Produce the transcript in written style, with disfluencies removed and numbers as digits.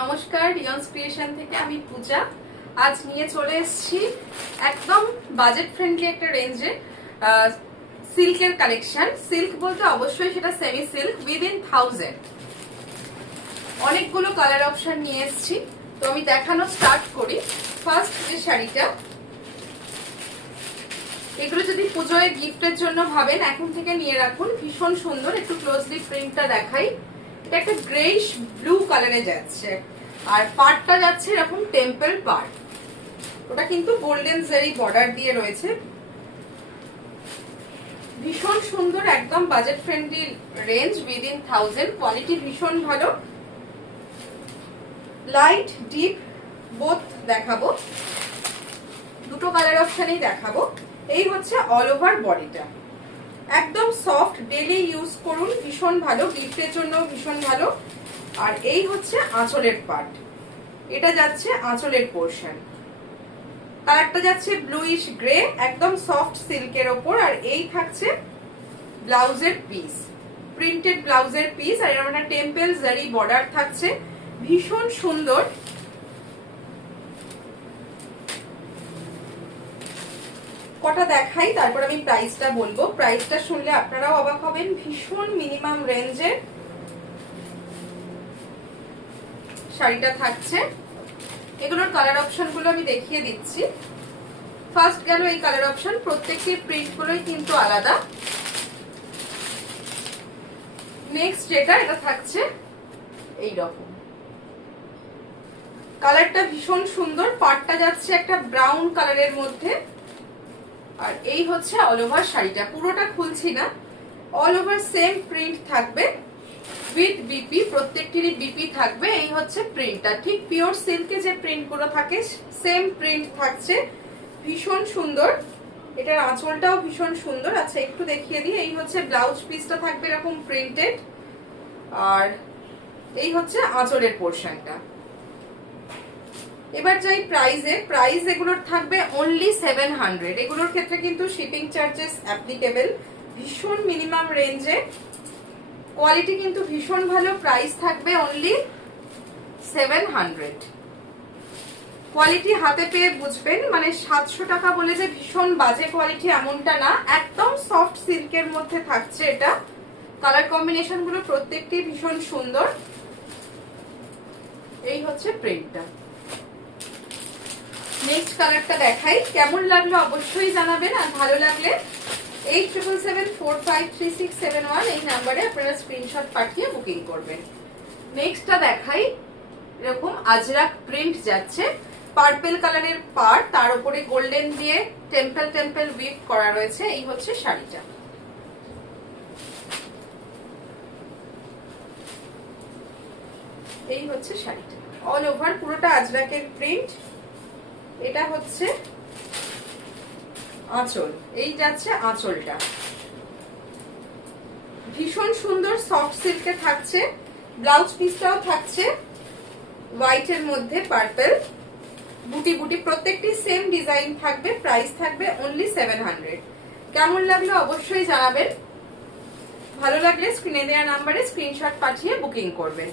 নমস্কার, রিয়ন্স ক্রিয়েশন থেকে আমি পূজা। আজ নিয়ে চলে এসেছি একদম বাজেট ফ্রেন্ডলি একটা রেঞ্জে সিল্কের কালেকশন। সিল্ক বলতে অবশ্যই সেটা সেমি সিল্ক উইদিন 1000। অনেকগুলো কালার অপশন নিয়ে এসেছি, তো আমি দেখানো স্টার্ট করি। ফার্স্ট যে শাড়িটা, এগুলো যদি পুজোয় গিফটের জন্য ভাবেন এখন থেকে নিয়ে রাখুন, ভীষণ সুন্দর। একটু ক্লোজলি প্রিন্টটা দেখাই। এটা একটা গ্রেইশ ব্লু কালারে যাচ্ছে, আর পাড়টা যাচ্ছে এরকম টেম্পল পাড়। ওটা কিন্তু গোল্ডেন জারি বর্ডার দিয়ে রয়েছে। ভীষণ সুন্দর, একদম budget friendly range within 1000। Quality ভীষণ ভালো। লাইট ডিপ বোথ দেখাবো, দুটো কালার অপশনেই দেখাবো। এই হচ্ছে অল ওভার বডিটা, একদম সফট, ডেলি ইউজ করুন, ভীষণ ভালো, গিফটের জন্য ভীষণ ভালো। আর এই হচ্ছে আঁচলের পার্ট, এটা যাচ্ছে আঁচলের পোর্শন। কালারটা যাচ্ছে ব্লুইশ গ্রে, একদম সফট সিল্কের ওপর। আর এই থাকছে ব্লাউজের পিস, প্রিন্টেড ব্লাউজের পিস, আর এরকম একটা টেম্পল জারি বর্ডার থাকছে, ভীষণ সুন্দর। কটা দেখাই, তারপর আমি প্রাইসটা বলবো। প্রাইসটা শুনলে আপনারাও অবাক হবেন, ভীষণ মিনিমাম রেঞ্জের শাড়িটা থাকছে। এগুলোর কালার অপশন গুলো আমি দেখিয়ে দিচ্ছি। ফার্স্ট গেল এই কালার অপশন, প্রত্যেকটি প্রিন্ট গুলোই কিন্তু আলাদা। নেক্সট যেটা, এটা থাকছে এই রকম, কালারটা ভীষণ সুন্দর। পাড়টা যাচ্ছে একটা ব্রাউন কালারের মধ্যে। আর এই হচ্ছে অল ওভার শাড়িটা, পুরোটা খুলছি না, অল ওভার সেম প্রিন্ট থাকবে উইথ বিপি, প্রত্যেকটিরই বিপি থাকবে। এই হচ্ছে প্রিন্টটা, ঠিক পিওর সিল্কে যে প্রিন্ট গুলো থাকে সেম প্রিন্ট থাকছে, ভীষণ সুন্দর। এটার আঁচলটাও ভীষণ সুন্দর। আচ্ছা একটু দেখিয়ে দিই, এই হচ্ছে ব্লাউজ পিসটা থাকবে এরকম প্রিন্টেড, আর এই হচ্ছে আঁচলের পোর্শনটা। এবার যাই প্রাইসে। প্রাইস এগুলোর থাকবে অনলি 700। এগুলোর ক্ষেত্রে কিন্তু শিপিং চার্জেস অ্যাপ্লিকেবল। ভীষণ মিনিমাম রেঞ্জে, কোয়ালিটি কিন্তু ভীষণ ভালো। প্রাইস থাকবে অনলি 700। কোয়ালিটি হাতে পেয়ে বুঝবেন, মানে 700 টাকা বলে যে ভীষণ বাজে কোয়ালিটি এমনটা না, একদম সফট সিল্কের মধ্যে থাকছে এটা। কালার কম্বিনেশন গুলো প্রত্যেকটি ভীষণ সুন্দর। এই হচ্ছে প্রিন্টটা। নেক্সট কালারটা দেখাই, কেমন লাগলো অবশ্যই জানাবেন। আর ভালো লাগলে 8777453671 এই নাম্বারে আপনারা স্ক্রিনশট পাঠিয়ে বুকিং করবেন। নেক্সটটা দেখাই, এরকম আজরাক প্রিন্ট যাচ্ছে, পার্পল কালারের পাড়, তার উপরে গোল্ডেন দিয়ে টেম্পল টেম্পল উইভ করা রয়েছে। এই হচ্ছে শাড়িটা। এই হচ্ছে শাড়িটা, অল ওভার পুরোটা আজরাকের প্রিন্ট। এটা হচ্ছে আঁচল, এই যাচ্ছে আঁচলটা, ভীষণ সুন্দর সফট সিল্কে থাকছে। ব্লাউজ পিসটাও থাকছে হোয়াইটের মধ্যে পার্পল বুটি বুটি, প্রত্যেকটি সেম ডিজাইন থাকবে। প্রাইস থাকবে অনলি 700। কেমন লাগলো অবশ্যই জানাবেন। ভালো লাগলে স্ক্রিনে দেওয়া নাম্বারে স্ক্রিনশট পাঠিয়ে বুকিং করবেন।